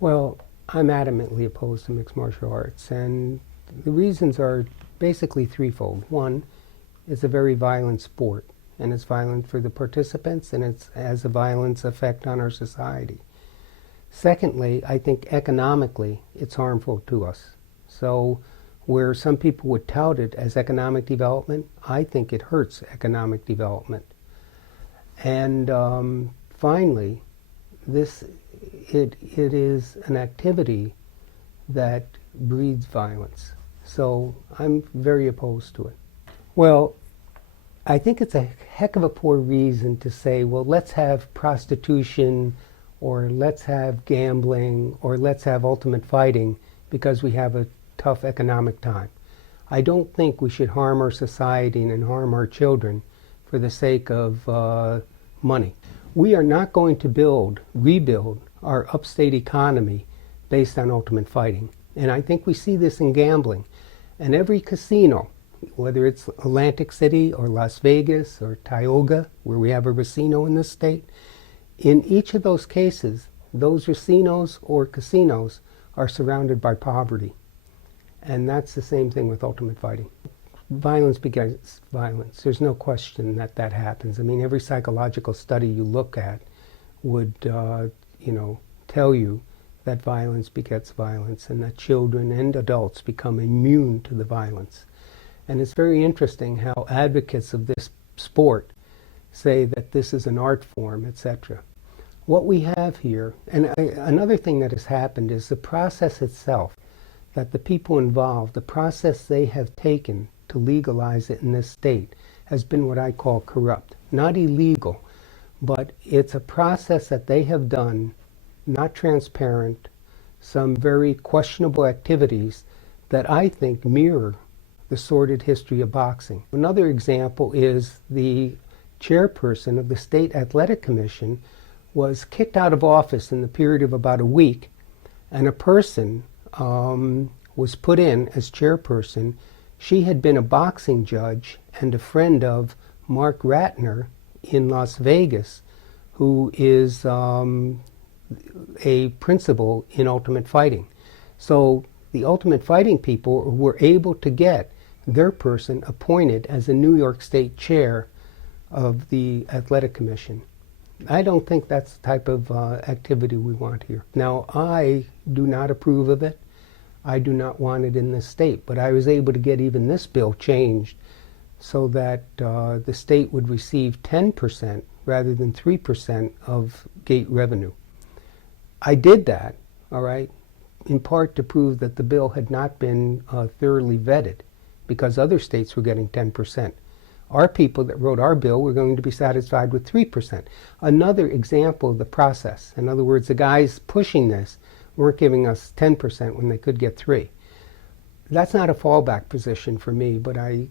Well, I'm adamantly opposed to mixed martial arts, and the reasons are basically threefold. One, it's a very violent sport, and it's violent for the participants, and it has a violence effect on our society. Secondly, I think economically it's harmful to us. So where some people would tout it as economic development, I think it hurts economic development. And finally, it is an activity that breeds violence. So I'm very opposed to it. Well, I think it's a heck of a poor reason to say, well, let's have prostitution, or let's have gambling, or let's have ultimate fighting because we have a tough economic time. I don't think we should harm our society and harm our children for the sake of money. We are not going to rebuild our upstate economy based on ultimate fighting. And I think we see this in gambling. And every casino, whether it's Atlantic City or Las Vegas or Tioga, where we have a casino in this state, in each of those cases, those racinos or casinos are surrounded by poverty. And that's the same thing with ultimate fighting. Violence begets violence. There's no question that that happens. I mean, every psychological study you look at would, tell you that violence begets violence and that children and adults become immune to the violence. And it's very interesting how advocates of this sport say that this is an art form, etc. What we have here, and another thing that has happened is the process itself, that the people involved, the process they have taken to legalize it in this state has been what I call corrupt. Not illegal, but it's a process that they have done, not transparent, some very questionable activities that I think mirror the sordid history of boxing. Another example is the chairperson of the State Athletic Commission was kicked out of office in the period of about a week, and a person was put in as chairperson. She had been a boxing judge and a friend of Mark Ratner in Las Vegas, who is a principal in Ultimate Fighting. So the Ultimate Fighting people were able to get their person appointed as a New York State chair of the Athletic Commission. I don't think that's the type of activity we want here. Now, I do not approve of it. I do not want it in this state, but I was able to get even this bill changed so that the state would receive 10% rather than 3% of gate revenue. I did that, all right, in part to prove that the bill had not been thoroughly vetted, because other states were getting 10%. Our people that wrote our bill were going to be satisfied with 3%. Another example of the process. In other words, the guys pushing this weren't giving us 10% when they could get 3%. That's not a fallback position for me, but I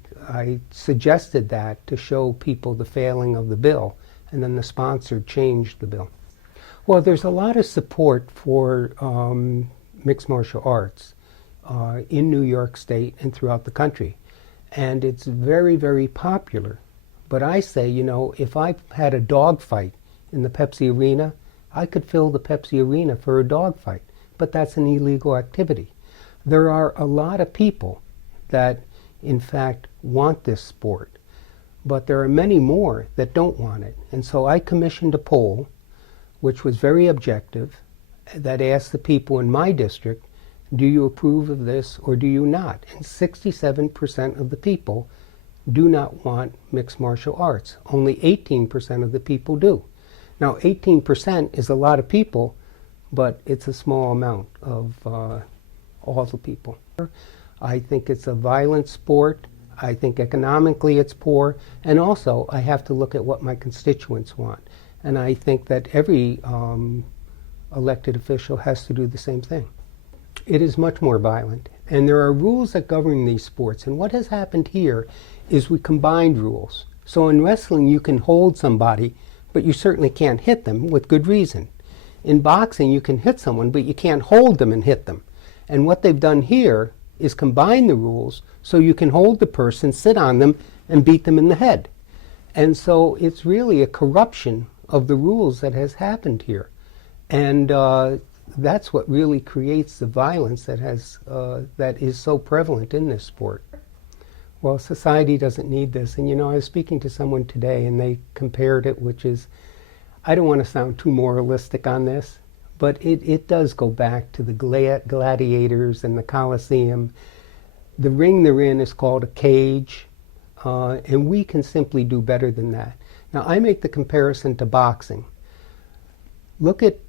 suggested that to show people the failing of the bill, and then the sponsor changed the bill. Well, there's a lot of support for mixed martial arts in New York State and throughout the country. And it's very, very popular. But I say, if I had a dog fight in the Pepsi Arena, I could fill the Pepsi Arena for a dog fight. But that's an illegal activity. There are a lot of people that, in fact, want this sport. But there are many more that don't want it. And so I commissioned a poll, which was very objective, that asked the people in my district, do you approve of this or do you not? And 67% of the people do not want mixed martial arts. Only 18% of the people do. Now, 18% is a lot of people, but it's a small amount of all the people. I think it's a violent sport. I think economically it's poor. And also, I have to look at what my constituents want. And I think that every elected official has to do the same thing. It is much more violent. And there are rules that govern these sports. And what has happened here is we combined rules. So in wrestling, you can hold somebody, but you certainly can't hit them with good reason. In boxing, you can hit someone, but you can't hold them and hit them. And what they've done here is combine the rules so you can hold the person, sit on them, and beat them in the head. And so it's really a corruption of the rules that has happened here. And that's what really creates the violence that is so prevalent in this sport. Well, society doesn't need this. And I was speaking to someone today and they compared it, which is, I don't want to sound too moralistic on this, but it does go back to the gladiators and the Colosseum. The ring they're in is called a cage, and we can simply do better than that. Now, I make the comparison to boxing. Look at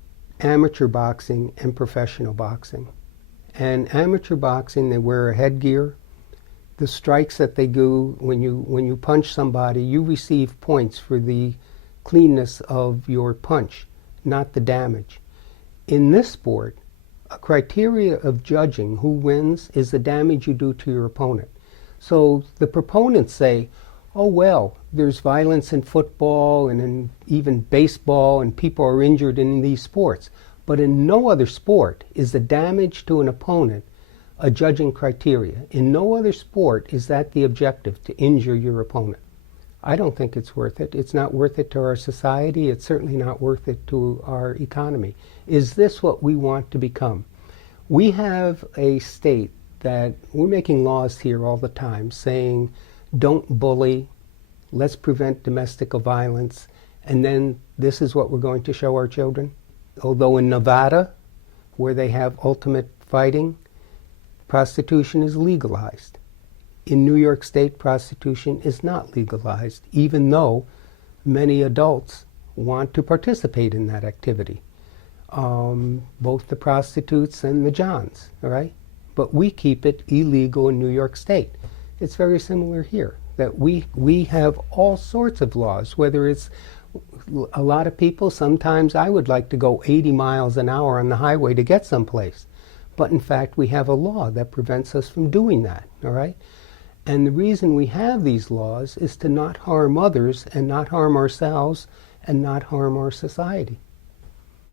amateur boxing and professional boxing. And amateur boxing, they wear a headgear. The strikes that they do, when you punch somebody, you receive points for the cleanness of your punch, not the damage. In this sport, a criteria of judging who wins is the damage you do to your opponent. So the proponents say, oh well, there's violence in football and in even baseball and people are injured in these sports. But in no other sport is the damage to an opponent a judging criteria. In no other sport is that the objective, to injure your opponent. I don't think it's worth it. It's not worth it to our society. It's certainly not worth it to our economy. Is this what we want to become? We have a state that we're making laws here all the time saying, don't bully, let's prevent domestic violence, and then this is what we're going to show our children. Although in Nevada, where they have ultimate fighting, prostitution is legalized. In New York State, prostitution is not legalized, even though many adults want to participate in that activity. Both the prostitutes and the Johns, all right? But we keep it illegal in New York State. It's very similar here, that we have all sorts of laws, whether it's a lot of people, sometimes I would like to go 80 miles an hour on the highway to get someplace. But in fact, we have a law that prevents us from doing that, all right? And the reason we have these laws is to not harm others and not harm ourselves and not harm our society.